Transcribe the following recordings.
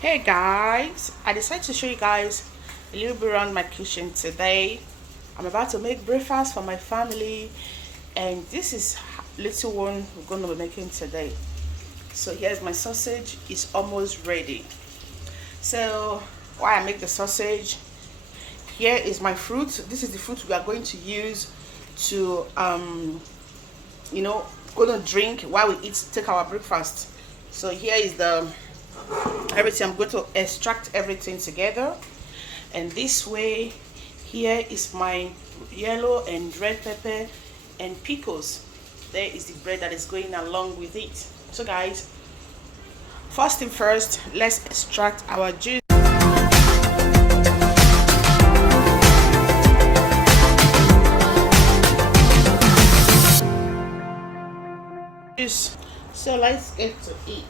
Hey guys, I decided to show you guys a little bit around my kitchen today. I'm about to make breakfast for my family, and this is little one we're going to be making today. So here's my sausage, it's almost ready. So while I make the sausage, here is my fruit. This is the fruit we are going to use to you know gonna drink while we eat take our breakfast. So here is the everything. I'm going to extract everything together, and this way here is my yellow and red pepper and pickles. There is the bread that is going along with it. So guys, first thing first, let's extract our juice. So let's get to it.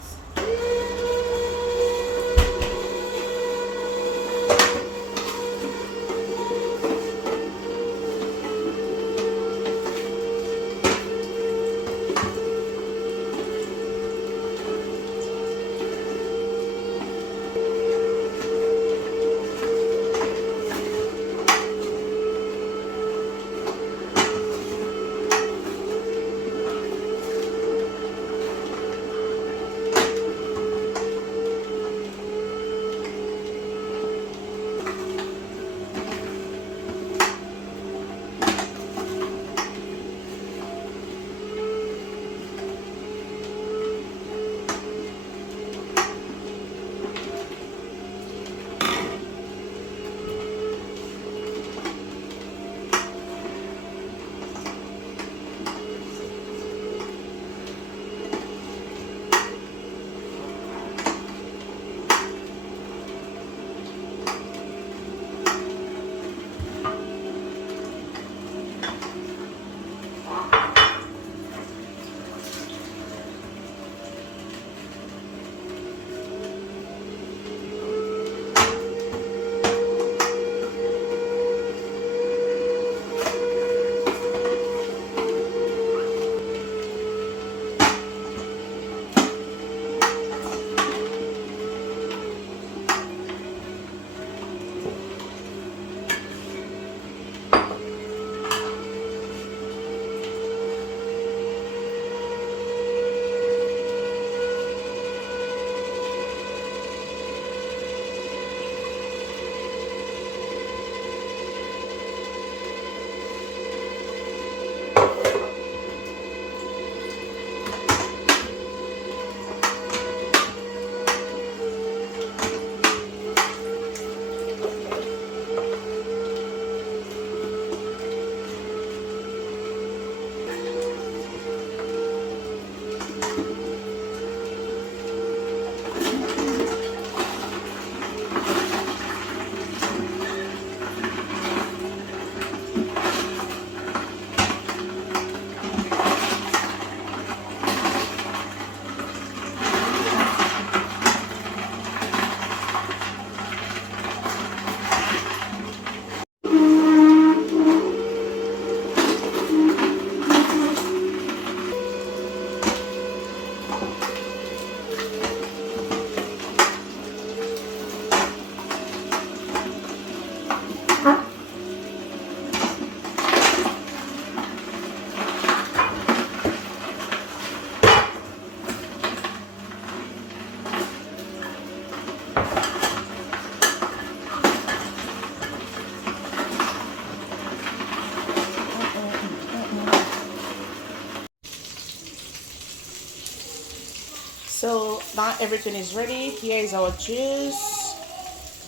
So now everything is ready. Here is our juice.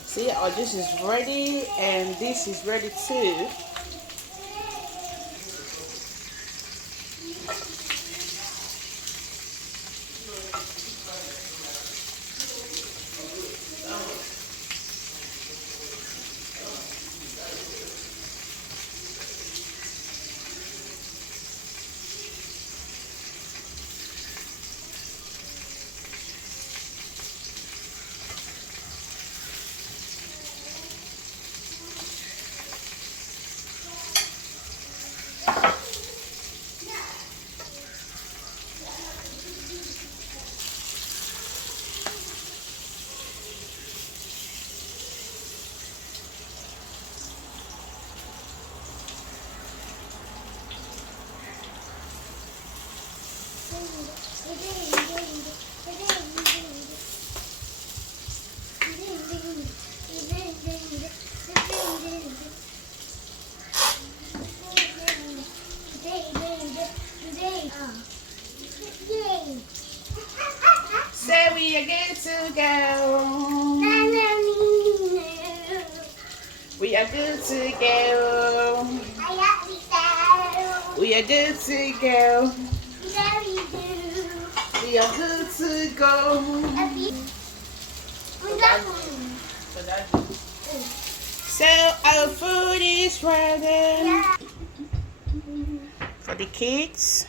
See, our juice is ready, and this is ready too. to go. We are good to go. We are good to go. We are good to go. So our food is ready for the kids.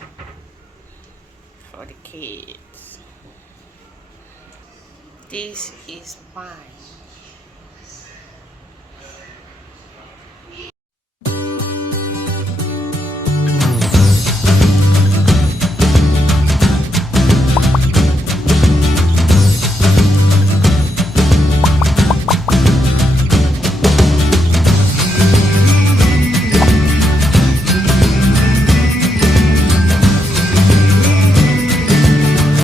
For the kids. This is mine.